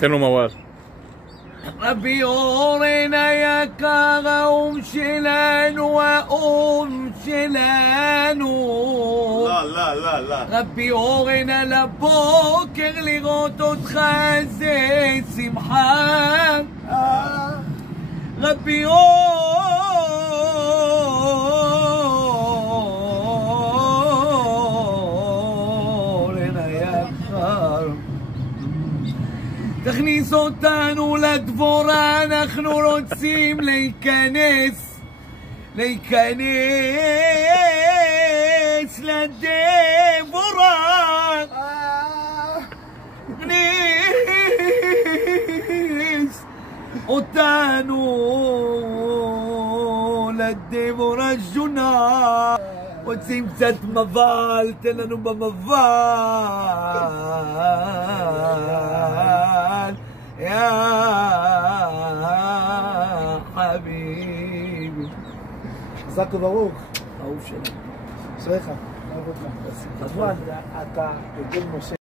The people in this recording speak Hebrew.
תן לו מוואל. רבי אורן היקר, האום שלנו, האום שלנו. לא. רבי אורן, על הבוקר לראות אותך זה שמחה. רבי אורן היקר, תכניס אותנו לדבורה, אנחנו רוצים להיכנס לדבורה. תכניס אותנו לדבורה שונה. רוצים קצת מבל, תן לנו במבל. יא חביבי. חזק וברוך. אהוב שלנו. אשריך, אוהב אותך. אתה בגן משה.